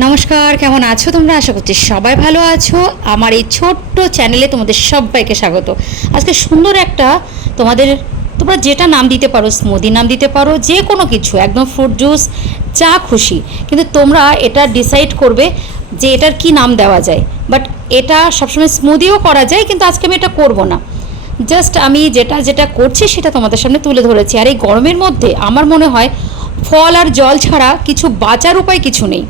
নমস্কার, কেমন আছো তোমরা? আশা করছি সবাই ভালো আছো। আমার এই ছোট্ট চ্যানেলে তোমাদের সবাইকে স্বাগত। আজকে সুন্দর একটা তোমরা যেটা নাম দিতে পারো, স্মুদি নাম দিতে পারো, যে কোনো কিছু, একদম ফ্রুট জুস, যা খুশি, কিন্তু তোমরা এটা ডিসাইড করবে যে এটার কি নাম দেওয়া যায়। বাট এটা সবসময় স্মুদিও করা যায়, কিন্তু আজকে আমি এটা করব না। জাস্ট আমি যেটা যেটা করছি সেটা তোমাদের সামনে তুলে ধরেছি। আর এই গরমের মধ্যে আমার মনে হয় ফল আর জল ছাড়া কিছু বাঁচার উপায় কিছু নেই,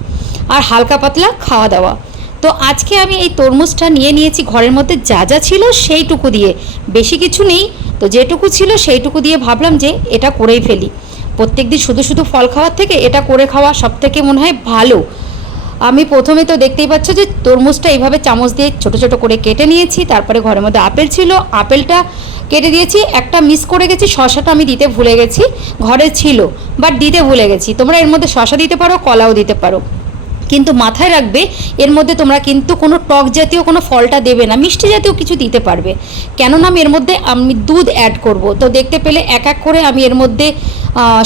আর হালকা পাতলা খাওয়া দাওয়া। তো আজকে আমি এই তরমুজটা নিয়েছি ঘরের মধ্যে যা যা ছিল সেইটুকু দিয়ে, বেশি কিছু নেই। তো যেটুকু ছিল সেইটুকু দিয়ে ভাবলাম যে এটা করেই ফেলি। প্রত্যেক দিন শুধু শুধু ফল খাওয়ার থেকে এটা করে খাওয়া সব থেকে মনে হয় ভালো। আমি প্রথমে তো দেখতেই পাচ্ছ যে তরমুজটা এইভাবে চামচ দিয়ে ছোট ছোট করে কেটে নিয়েছি। তারপরে ঘরের মধ্যে আপেল ছিল, আপেলটা কেটে দিয়েছি। একটা মিস করে গেছি, শশাটা আমি দিতে ভুলে গেছি, ঘরে ছিল বাট দিতে ভুলে গেছি। তোমরা এর মধ্যে শশা দিতে পারো, কলাও দিতে পারো, কিন্তু মাথায় রাখবে এর মধ্যে তোমরা কিন্তু কোনো টক জাতীয় কোনো ফলটা দেবে না, মিষ্টি জাতীয় কিছু দিতে পারবে। কেননা আমি এর মধ্যে দুধ অ্যাড করব। তো দেখতে পেলে এক এক করে আমি এর মধ্যে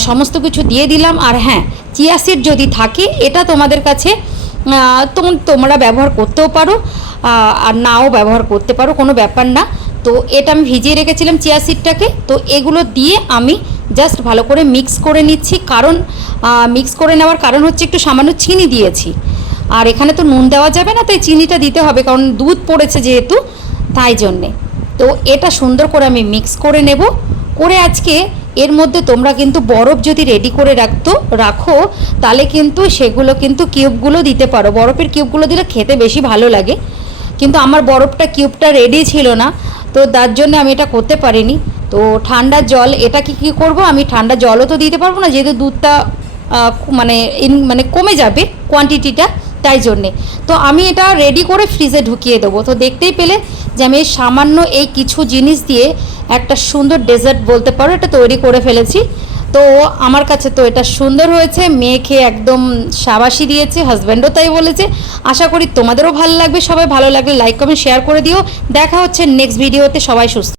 সমস্ত কিছু দিয়ে দিলাম। আর হ্যাঁ, চিয়া সিড যদি থাকে এটা তোমাদের কাছে তোমরা ব্যবহার করতেও পারো, আর নাও ব্যবহার করতে পারো, কোনো ব্যাপার না। তো এটা আমি ভিজিয়ে রেখেছিলাম চিয়া সিডটাকে। তো এগুলো দিয়ে আমি জাস্ট ভালো করে মিক্স করে নিচ্ছি। কারণ মিক্স করে নেওয়ার কারণ হচ্ছে একটু সামান্য চিনি দিয়েছি, আর এখানে তো নুন দেওয়া যাবে না, তাই চিনিটা দিতে হবে, কারণ দুধ পড়েছে যেহেতু, তাই জন্যে। তো এটা সুন্দর করে আমি মিক্স করে নেব। করে আজকে এর মধ্যে তোমরা কিন্তু বরফ যদি রেডি করে রাখো, তাহলে কিন্তু সেগুলো কিন্তু কিউবগুলো দিতে পারো। বরফের কিউবগুলো দিলে খেতে বেশি ভালো লাগে, কিন্তু আমার কিউবটা রেডি ছিল না, তো তার জন্য আমি এটা করতে পারিনি। তো ঠান্ডা জল, এটা কী করব, আমি ঠান্ডা জলও তো দিতে পারবো না, যেহেতু দুধটা মানে কমে যাবে কোয়ান্টিটিটা, তাই জন্যে। তো আমি এটা রেডি করে ফ্রিজে ঢুকিয়ে দেবো। তো দেখতেই পেলে যে আমি সামান্য এই কিছু জিনিস দিয়ে একটা সুন্দর ডেজার্ট বলতে পারো এটা তৈরি করে ফেলেছি। তো আমার কাছে তো এটা সুন্দর হয়েছে, মেয়ে খেয়ে একদম শাবাশি দিয়েছে, হাজব্যান্ডও তাই বলেছে। আশা করি তোমাদেরও ভালো লাগবে। সবাই ভালো লাগলে লাইক কমেন্ট শেয়ার করে দিও। দেখা হচ্ছে নেক্সট ভিডিওতে। সবাই সুস্থ